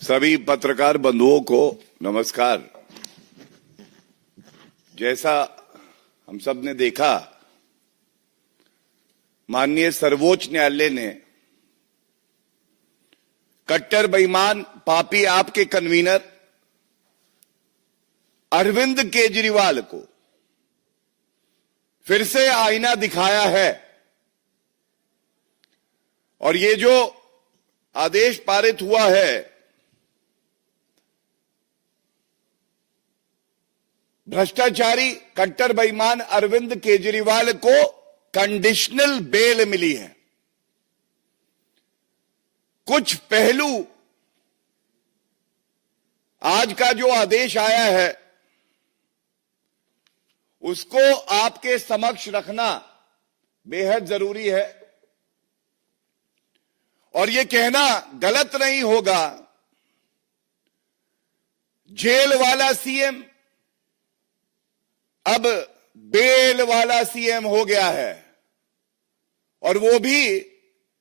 सभी पत्रकार बंधुओं को नमस्कार। जैसा हम सब ने देखा, माननीय सर्वोच्च न्यायालय ने कट्टर बेईमान पापी आपके कन्वीनर अरविंद केजरीवाल को फिर से आईना दिखाया है और ये जो आदेश पारित हुआ है, भ्रष्टाचारी कट्टर बेईमान अरविंद केजरीवाल को कंडीशनल बेल मिली है। कुछ पहलू आज का जो आदेश आया है उसको आपके समक्ष रखना बेहद जरूरी है और ये कहना गलत नहीं होगा, जेल वाला सीएम अब बेल वाला सीएम हो गया है और वो भी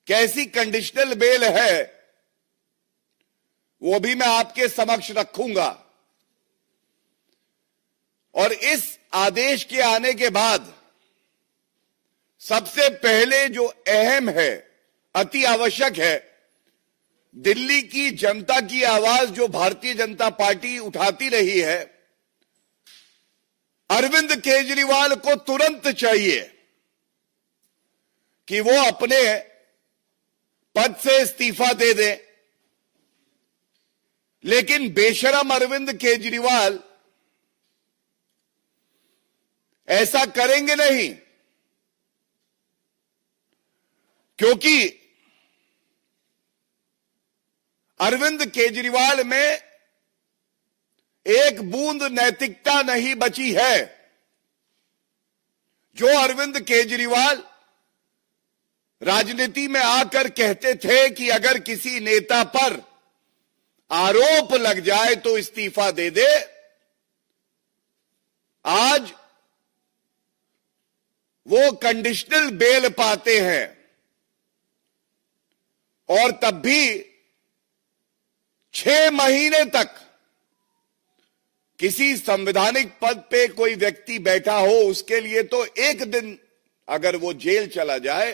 कैसी कंडीशनल बेल है वो भी मैं आपके समक्ष रखूंगा। और इस आदेश के आने के बाद सबसे पहले जो अहम है, अति आवश्यक है, दिल्ली की जनता की आवाज जो भारतीय जनता पार्टी उठाती रही है, अरविंद केजरीवाल को तुरंत चाहिए कि वो अपने पद से इस्तीफा दे दे। लेकिन बेशरम अरविंद केजरीवाल ऐसा करेंगे नहीं, क्योंकि अरविंद केजरीवाल में एक बूंद नैतिकता नहीं बची है। जो अरविंद केजरीवाल राजनीति में आकर कहते थे कि अगर किसी नेता पर आरोप लग जाए तो इस्तीफा दे दे, आज वो कंडीशनल बेल पाते हैं और तब भी 6 महीने तक किसी संवैधानिक पद पे कोई व्यक्ति बैठा हो, उसके लिए तो एक दिन अगर वो जेल चला जाए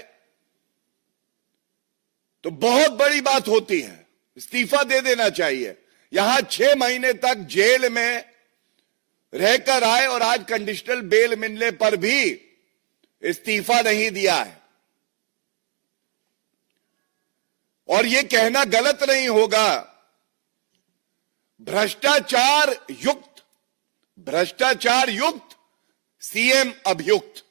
तो बहुत बड़ी बात होती है, इस्तीफा दे देना चाहिए। यहां 6 महीने तक जेल में रहकर आए और आज कंडीशनल बेल मिलने पर भी इस्तीफा नहीं दिया है। और यह कहना गलत नहीं होगा, भ्रष्टाचार युक्त सीएम अभियुक्त,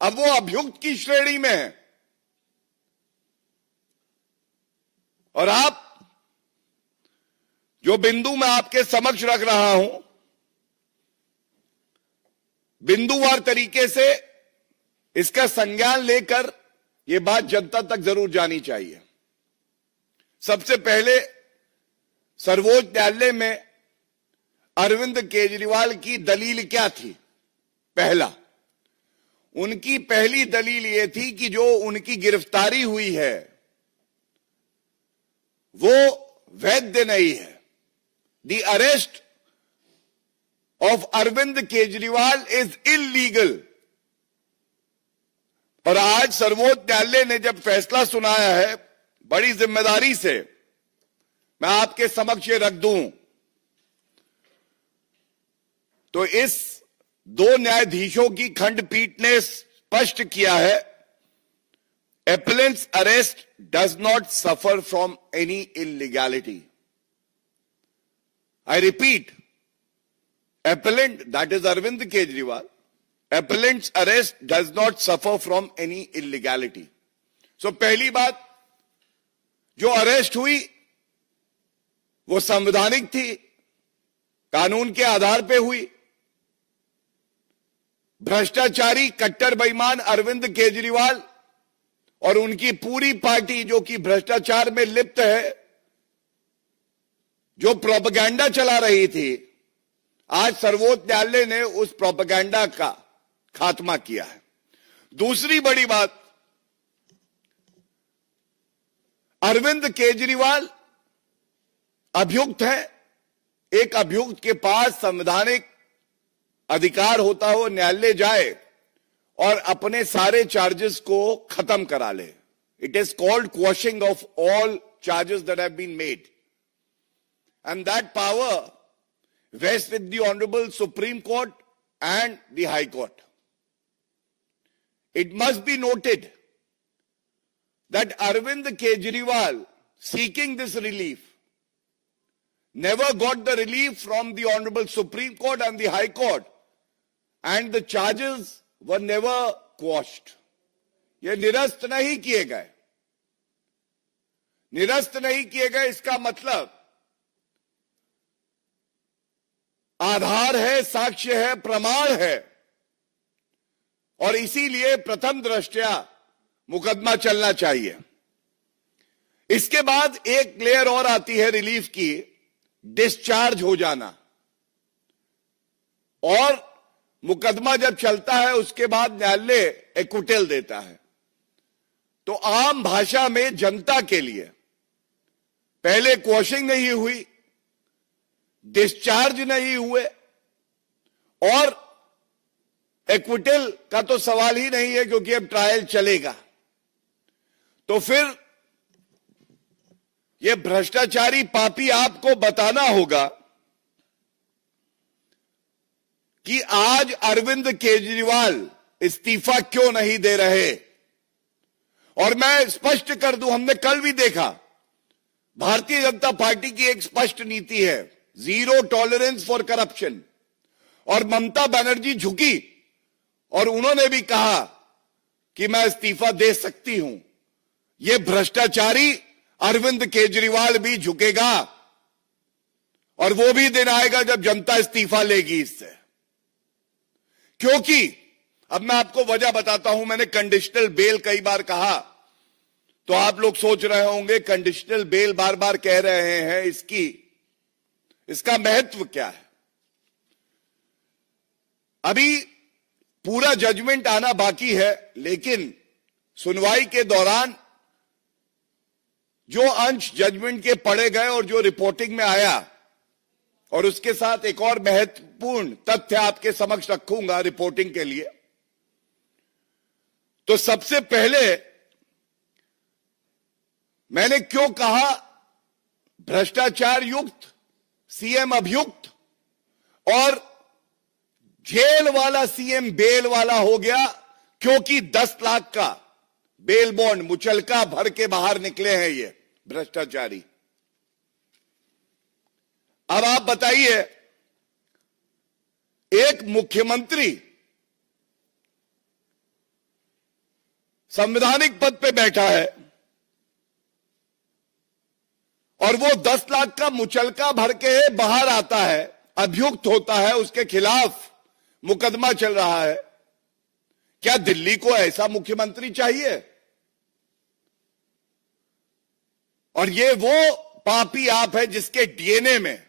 अब वो अभियुक्त की श्रेणी में है। और आप जो बिंदु मैं आपके समक्ष रख रहा हूं, बिंदुवार तरीके से इसका संज्ञान लेकर यह बात जनता तक जरूर जानी चाहिए। सबसे पहले सर्वोच्च न्यायालय में अरविंद केजरीवाल की दलील क्या थी? उनकी पहली दलील यह थी कि जो उनकी गिरफ्तारी हुई है वो वैध नहीं है। The arrest of Arvind Kejriwal is illegal. और आज सर्वोच्च न्यायालय ने जब फैसला सुनाया है, बड़ी जिम्मेदारी से मैं आपके समक्ष रख दूं, तो इस 2 न्यायाधीशों की खंडपीठ ने स्पष्ट किया है, appellant's arrest does not suffer from any illegality. I repeat, appellant, that is Arvind Kejriwal, appellant's arrest does not suffer from any illegality. So पहली बात, जो अरेस्ट हुई वो संवैधानिक थी, कानून के आधार पे हुई। भ्रष्टाचारी कट्टर बेईमान अरविंद केजरीवाल और उनकी पूरी पार्टी जो कि भ्रष्टाचार में लिप्त है, जो प्रोपेगेंडा चला रही थी, आज सर्वोच्च न्यायालय ने उस प्रोपेगेंडा का खात्मा किया है। दूसरी बड़ी बात, अरविंद केजरीवाल अभियुक्त है, एक अभियुक्त के पास संवैधानिक अधिकार होता है वो न्यायालय जाए और अपने सारे चार्जेस को खत्म करा ले. It is called quashing of all charges that have been made, and that power vests with the Honorable Supreme Court and the High Court. It must be noted that Arvind Kejriwal, seeking this relief, never got the relief from the Honorable Supreme Court and the High Court, and the charges were never quashed. ये निरस्त नहीं किए गए. निरस्त नहीं किए गए इसका मतलब आधार है, साक्ष्य है, प्रमाण है, और इसीलिए प्रथम दृष्टया मुकदमा चलना चाहिए. इसके बाद एक लेयर और आती है रिलीफ की, डिस्चार्ज हो जाना. और मुकदमा जब चलता है उसके बाद न्यायालय एक्विटल देता है. तो आम भाषा में जनता के लिए पहले क्वॉशिंग नहीं हुई, डिस्चार्ज नहीं हुए, और एक्विटल का तो सवाल ही नहीं है क्योंकि अब ट्रायल चलेगा. तो फिर यह भ्रष्टाचारी पापी आपको बताना होगा कि आज अरविंद केजरीवाल इस्तीफा क्यों नहीं दे रहे. और मैं स्पष्ट कर दूं, हमने कल भी देखा भारतीय जनता पार्टी की एक स्पष्ट नीति है, जीरो टॉलरेंस फॉर करप्शन. और ममता बनर्जी झुकी और उन्होंने भी कहा कि मैं इस्तीफा दे सकती हूं. यह भ्रष्टाचारी अरविंद केजरीवाल भी झुकेगा, और वो भी दिन आएगा जब जनता इस्तीफा लेगी इससे. क्योंकि अब मैं आपको वजह बताता हूं. मैंने कंडीशनल बेल कई बार कहा, तो आप लोग सोच रहे होंगे कंडीशनल बेल बार बार कह रहे हैं, इसका महत्व क्या है. अभी पूरा जजमेंट आना बाकी है, लेकिन सुनवाई के दौरान जो अंश जजमेंट के पढ़े गए और जो रिपोर्टिंग में आया, और उसके साथ एक और महत्वपूर्ण तथ्य आपके समक्ष रखूंगा रिपोर्टिंग के लिए. तो सबसे पहले मैंने क्यों कहा भ्रष्टाचार युक्त सीएम अभियुक्त और जेल वाला सीएम बेल वाला हो गया, क्योंकि 10 लाख का बेल बॉन्ड मुचलका भर के बाहर निकले हैं ये भ्रष्टाचारी. अब आप बताइए, एक मुख्यमंत्री संवैधानिक पद पे बैठा है और वो 10 लाख का मुचलका भर के बाहर आता है, अभियुक्त होता है, उसके खिलाफ मुकदमा चल रहा है. क्या दिल्ली को ऐसा मुख्यमंत्री चाहिए? और ये वो पापी आप है जिसके डीएनए में,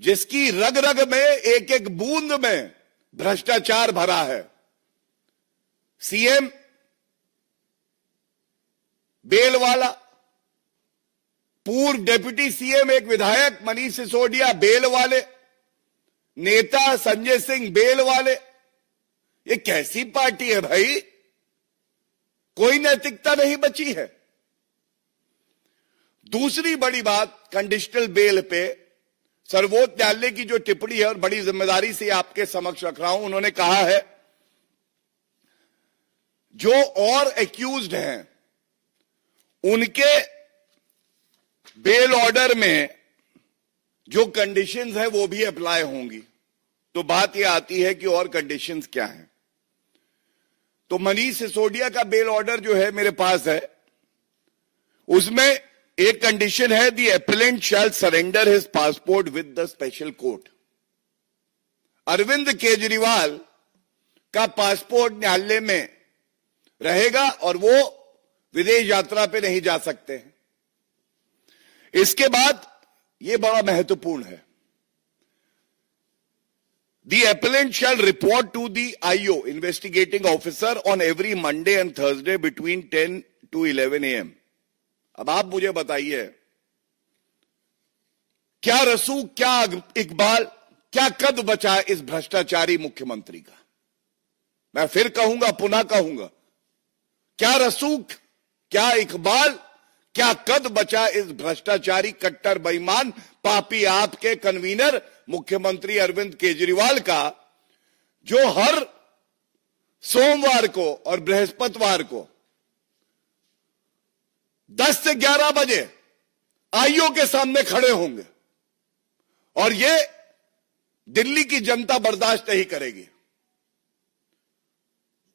जिसकी रग रग में, एक एक बूंद में भ्रष्टाचार भरा है. सीएम बेल वाला, पूर्व डिप्टी सीएम एक विधायक मनीष सिसोदिया बेल वाले, नेता संजय सिंह बेल वाले. ये कैसी पार्टी है भाई? कोई नैतिकता नहीं बची है. दूसरी बड़ी बात, कंडीशनल बेल पे सर्वोच्च न्यायालय की जो टिप्पणी है, और बड़ी जिम्मेदारी से आपके समक्ष रख रहा हूं, उन्होंने कहा है जो और एक्यूज्ड हैं उनके बेल ऑर्डर में जो कंडीशंस है वो भी अप्लाई होंगी. तो बात ये आती है कि और कंडीशंस क्या हैं. तो मनीष सिसोदिया का बेल ऑर्डर जो है मेरे पास है, उसमें एक कंडीशन है, the appellant shall surrender his passport with the special court. Arvind Kejriwal का पासपोर्ट न्यायालय में रहेगा और वो विदेश यात्रा पे नहीं जा सकते हैं. इसके बाद ये बड़ा महत्वपूर्ण है, the appellant shall report to the IO investigating officer on every Monday and Thursday between 10 to 11 a.m. अब आप मुझे बताइए, क्या रसूख, क्या इकबाल, क्या कद बचा इस भ्रष्टाचारी मुख्यमंत्री का? मैं फिर कहूंगा, पुनः कहूंगा, क्या रसूख, क्या इकबाल, क्या कद बचा इस भ्रष्टाचारी, कट्टर बेईमान, पापी आपके कन्वीनर मुख्यमंत्री अरविंद केजरीवाल का, जो हर सोमवार को और बृहस्पतिवार को 10 से 11 बजे आईओ के सामने खड़े होंगे और ये दिल्ली की जनता बर्दाश्त नहीं करेगी।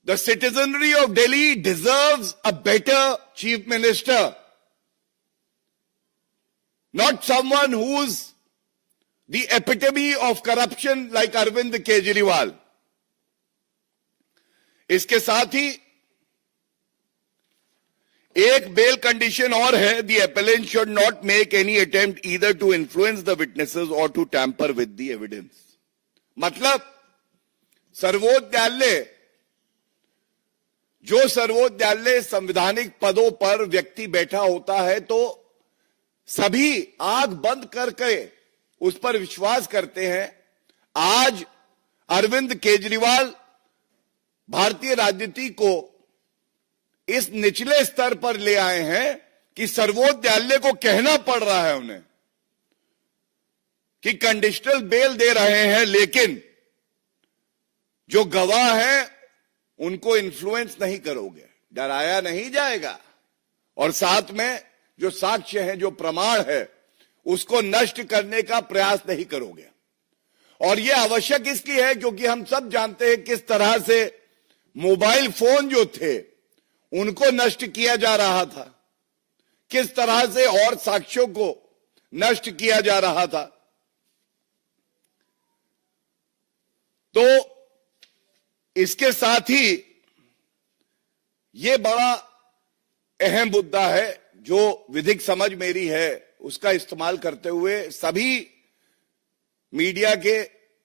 The citizenry of Delhi deserves a better chief minister, not someone who's the epitome of corruption like Arvind Kejriwal. इसके साथ ही एक बेल कंडीशन और है, the appellant should not make any attempt either to influence the witnesses or to tamper with the evidence. मतलब सर्वोच्च न्यायालय, जो सर्वोच्च न्यायालय संवैधानिक पदों पर व्यक्ति बैठा होता है तो सभी आंख बंद करके उस पर विश्वास करते हैं। आज अरविंद केजरीवाल भारतीय राजनीति को इस निचले स्तर पर ले आए हैं कि सर्वोच्च न्यायालय को कहना पड़ रहा है उन्हें कि कंडीशनल बेल दे रहे हैं, लेकिन जो गवाह हैं उनको इन्फ्लुएंस नहीं करोगे, डराया नहीं जाएगा, और साथ में जो साक्ष्य है, जो प्रमाण है, उसको नष्ट करने का प्रयास नहीं करोगे। और यह आवश्यक इसलिए है क्योंकि हम सब जानते हैं किस तरह से मोबाइल फोन जो थे उनको नष्ट किया जा रहा था, किस तरह से और साक्ष्यों को नष्ट किया जा रहा था। तो इसके साथ ही ये बड़ा अहम मुद्दा है जो विधिक समझ मेरी है उसका इस्तेमाल करते हुए सभी मीडिया के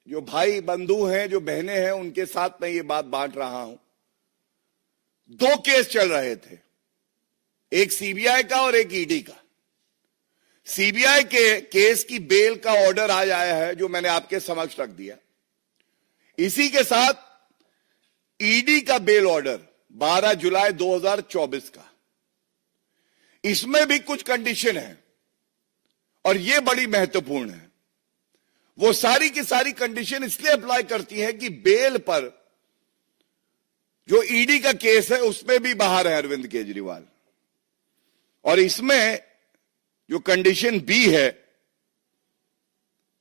जो भाई बंधु हैं, जो बहनें हैं, उनके साथ मैं ये बात बांट रहा हूं। 2 केस चल रहे थे, एक सीबीआई का और एक ईडी का। सीबीआई के केस की बेल का ऑर्डर आज आया है जो मैंने आपके समक्ष रख दिया। इसी के साथ ईडी का बेल ऑर्डर 12 जुलाई 2024 का, इसमें भी कुछ कंडीशन है और यह बड़ी महत्वपूर्ण है। वो सारी की सारी कंडीशन इसलिए अप्लाई करती है कि बेल पर जो ईडी का केस है उसमें भी बाहर है अरविंद केजरीवाल, और इसमें जो कंडीशन बी है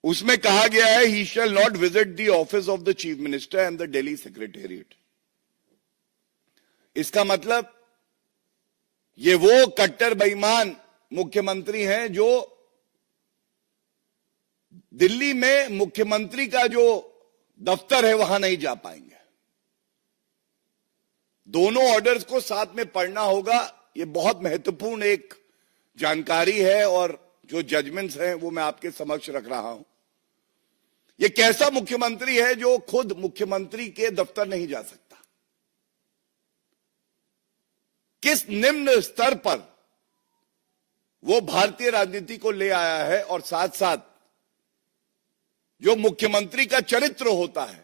उसमें कहा गया है he shall not visit the office of the chief minister and the Delhi secretariat. इसका मतलब ये वो कट्टर बेईमान मुख्यमंत्री हैं जो दिल्ली में मुख्यमंत्री का जो दफ्तर है वहां नहीं जा पाएंगे। दोनों ऑर्डर्स को साथ में पढ़ना होगा, ये बहुत महत्वपूर्ण एक जानकारी है और जो जजमेंट्स हैं वो मैं आपके समक्ष रख रहा हूं। ये कैसा मुख्यमंत्री है जो खुद मुख्यमंत्री के दफ्तर नहीं जा सकता, किस निम्न स्तर पर वो भारतीय राजनीति को ले आया है, और साथ साथ जो मुख्यमंत्री का चरित्र होता है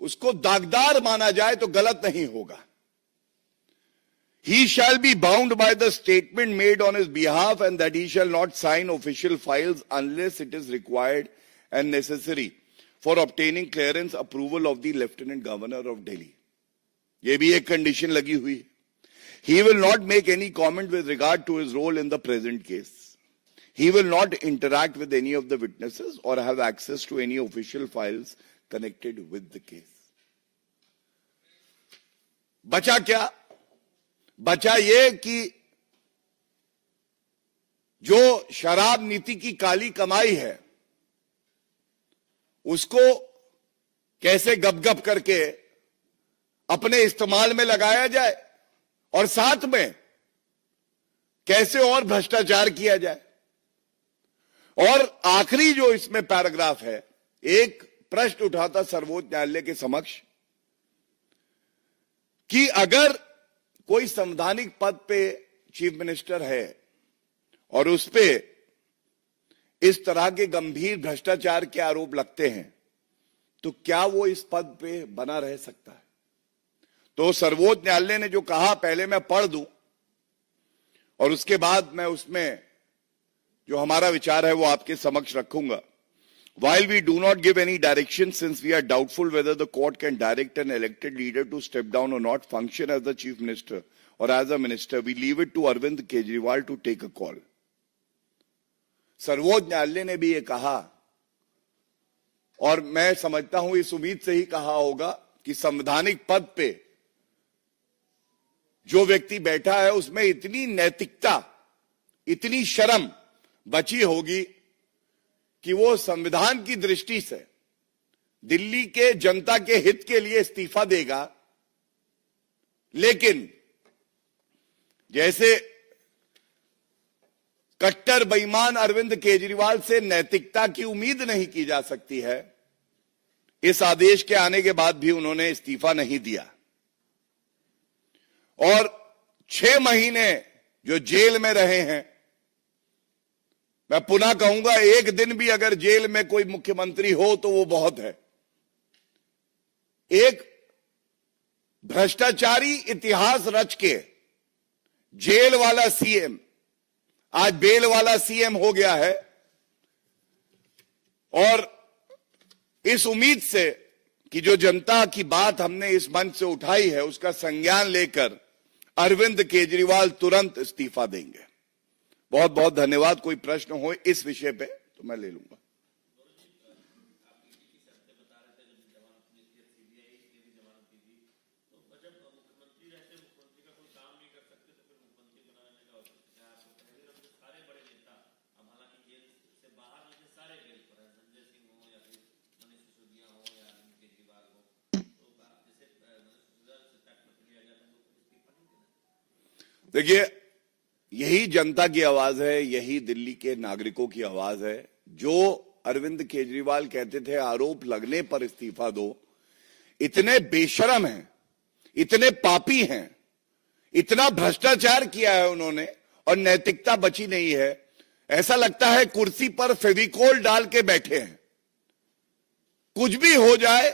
उसको दागदार माना जाए तो गलत नहीं होगा। He shall be bound by the statement made on his behalf and that he shall not sign official files unless it is required and necessary for obtaining clearance approval of the Lieutenant Governor of Delhi. ये भी एक condition लगी हुई है। He will not make any comment with regard to his role in the present case. He will not interact with any of the witnesses or have access to any official files connected with the case. बचा क्या? बचा ये कि जो शराब नीति की काली कमाई है उसको कैसे गप-गप करके अपने इस्तेमाल में लगाया जाए और साथ में कैसे और भ्रष्टाचार किया जाए। और आखिरी जो इसमें पैराग्राफ है, एक प्रश्न उठाता सर्वोच्च न्यायालय के समक्ष कि अगर कोई संवैधानिक पद पे चीफ मिनिस्टर है और उस पे इस तरह के गंभीर भ्रष्टाचार के आरोप लगते हैं तो क्या वो इस पद पे बना रह सकता है? तो सर्वोच्च न्यायालय ने जो कहा, पहले मैं पढ़ दूं और उसके बाद मैं उसमें जो हमारा विचार है वो आपके समक्ष रखूंगा. While we do not give any direction, since we are doubtful whether the court can direct an elected leader to step down or not, function as the chief minister or as a minister, we leave it to Arvind Kejriwal to take a call. सर्वोच्च न्यायालय ने भी ये कहा और मैं समझता हूं इस उम्मीद से ही कहा होगा कि संवैधानिक पद पे जो व्यक्ति बैठा है उसमें इतनी नैतिकता, इतनी शर्म बची होगी कि वो संविधान की दृष्टि से दिल्ली के जनता के हित के लिए इस्तीफा देगा. लेकिन जैसे कट्टर बेईमान अरविंद केजरीवाल से नैतिकता की उम्मीद नहीं की जा सकती है, इस आदेश के आने के बाद भी उन्होंने इस्तीफा नहीं दिया और 6 महीने जो जेल में रहे हैं. मैं पुनः कहूंगा, एक दिन भी अगर जेल में कोई मुख्यमंत्री हो तो वो बहुत है. एक भ्रष्टाचारी इतिहास रच के जेल वाला सीएम आज बेल वाला सीएम हो गया है और इस उम्मीद से कि जो जनता की बात हमने इस मंच से उठाई है उसका संज्ञान लेकर अरविंद केजरीवाल तुरंत इस्तीफा देंगे. बहुत बहुत धन्यवाद. कोई प्रश्न हो इस विषय पे तो मैं ले लूंगा. देखिए, यही जनता की आवाज है, यही दिल्ली के नागरिकों की आवाज है. जो अरविंद केजरीवाल कहते थे आरोप लगने पर इस्तीफा दो, इतने बेशरम हैं, इतने पापी हैं, इतना भ्रष्टाचार किया है उन्होंने और नैतिकता बची नहीं है. ऐसा लगता है कुर्सी पर फेविकोल डाल के बैठे हैं. कुछ भी हो जाए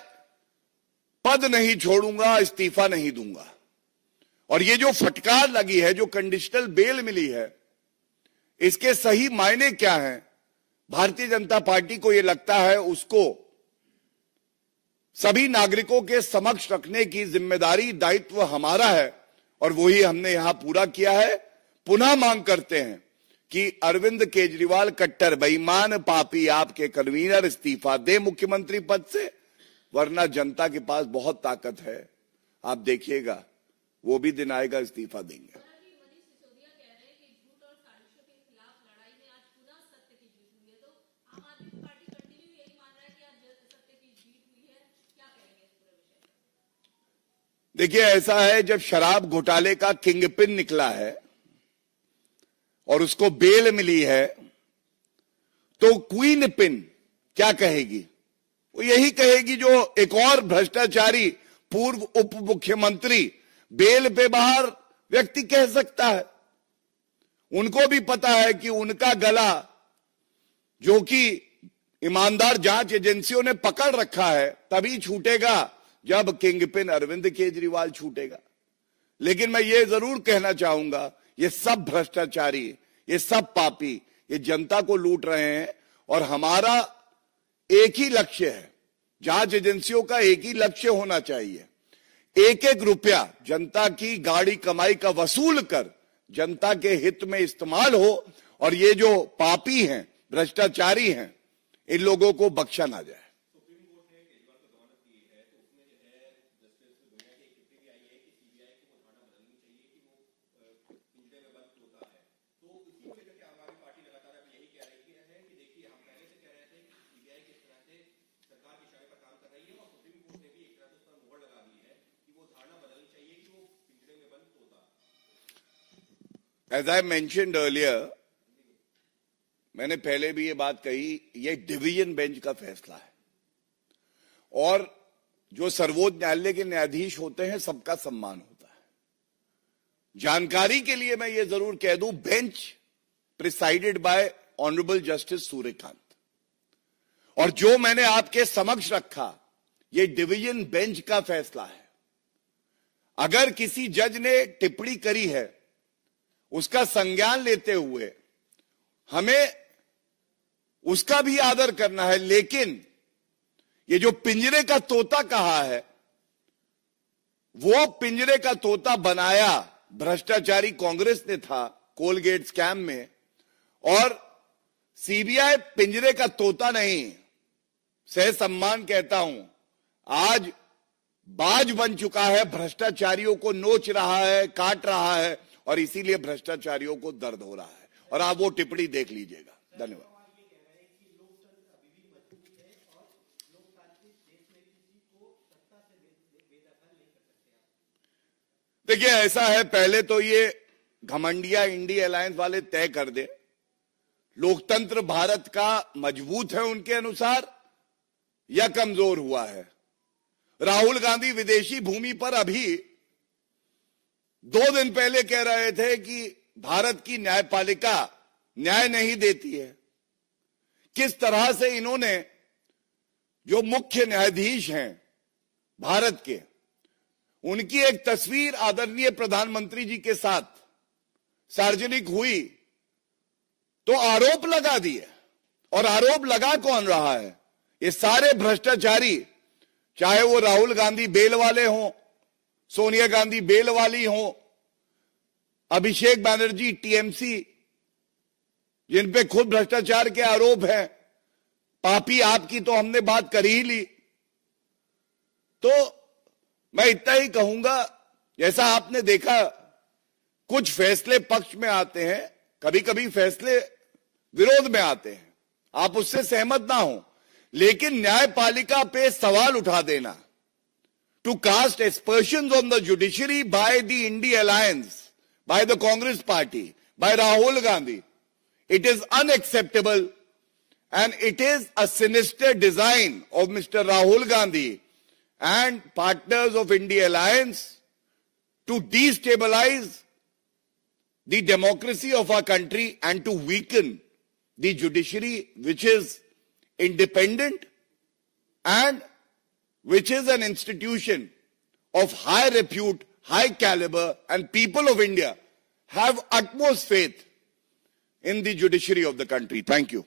पद नहीं छोड़ूंगा, इस्तीफा नहीं दूंगा. और ये जो फटकार लगी है, जो कंडीशनल बेल मिली है, इसके सही मायने क्या हैं? भारतीय जनता पार्टी को यह लगता है उसको सभी नागरिकों के समक्ष रखने की जिम्मेदारी, दायित्व हमारा है और वही हमने यहां पूरा किया है. पुनः मांग करते हैं कि अरविंद केजरीवाल कट्टर बेईमान पापी आपके कन्वीनर इस्तीफा दे मुख्यमंत्री पद से, वरना जनता के पास बहुत ताकत है. आप देखिएगा वो भी दिन आएगा, इस्तीफा देंगे. देखिए, ऐसा है, जब शराब घोटाले का किंगपिन निकला है और उसको बेल मिली है तो क्वीन पिन क्या कहेगी? वो यही कहेगी जो एक और भ्रष्टाचारी पूर्व उप मुख्यमंत्री बेल पे बाहर व्यक्ति कह सकता है. उनको भी पता है कि उनका गला, जो कि ईमानदार जांच एजेंसियों ने पकड़ रखा है, तभी छूटेगा जब किंगपिन अरविंद केजरीवाल छूटेगा. लेकिन मैं ये जरूर कहना चाहूंगा, ये सब भ्रष्टाचारी, ये सब पापी, ये जनता को लूट रहे हैं और हमारा एक ही लक्ष्य है, जांच एजेंसियों का एक ही लक्ष्य होना चाहिए, एक एक रुपया जनता की गाड़ी कमाई का वसूल कर जनता के हित में इस्तेमाल हो और ये जो पापी हैं, भ्रष्टाचारी हैं, इन लोगों को बख्शा ना जाए. As I mentioned earlier, मैंने पहले भी ये बात कही, ये डिवीजन बेंच का फैसला है और जो सर्वोच्च न्यायालय के न्यायाधीश होते हैं सबका सम्मान होता है. जानकारी के लिए मैं ये जरूर कह दूं, bench presided bye honourable justice Suryakant. और जो मैंने आपके समक्ष रखा, ये डिवीजन बेंच का फैसला है। अगर किसी जज ने टिप्पणी करी है, उसका संज्ञान लेते हुए हमें उसका भी आदर करना है, लेकिन ये जो पिंजरे का तोता कहा है, वो पिंजरे का तोता बनाया भ्रष्टाचारी कांग्रेस ने था कोलगेट स्कैम में, और सीबीआई पिंजरे का तोता नहीं, सह सम्मान कहता हूं, आज बाज बन चुका है, भ्रष्टाचारियों को नोच रहा है, काट रहा है, और इसीलिए भ्रष्टाचारियों को दर्द हो रहा है। और आप वो टिप्पणी देख लीजिएगा। धन्यवाद। देखिए, ऐसा है, पहले तो ये घमंडिया इंडी अलायंस वाले तय कर दे, लोकतंत्र भारत का मजबूत है उनके अनुसार या कमजोर हुआ है। राहुल गांधी विदेशी भूमि पर अभी 2 दिन पहले कह रहे थे कि भारत की न्यायपालिका न्याय नहीं देती है। किस तरह से इन्होंने जो मुख्य न्यायाधीश हैं भारत के, उनकी एक तस्वीर आदरणीय प्रधानमंत्री जी के साथ सार्वजनिक हुई तो आरोप लगा दिए। और आरोप लगा कौन रहा है? ये सारे भ्रष्टाचारी, चाहे वो राहुल गांधी बेल वाले हों, सोनिया गांधी बेल वाली हों, अभिषेक बैनर्जी टीएमसी, जिन पे खुद भ्रष्टाचार के आरोप हैं, पापी आपकी तो हमने बात कर ही ली। तो मैं इतना ही कहूंगा, जैसा आपने देखा कुछ फैसले पक्ष में आते हैं, कभी कभी फैसले विरोध में आते हैं, आप उससे सहमत ना हो, लेकिन न्यायपालिका पे सवाल उठा देना, to cast aspersions on the judiciary by the INDI alliance, by the Congress party, by Rahul Gandhi, it is unacceptable and it is a sinister design of Mr. Rahul Gandhi and partners of India Alliance to destabilize the democracy of our country and to weaken the judiciary, which is independent and which is an institution of high repute, high caliber, and people of India have utmost faith in the judiciary of the country. Thank you.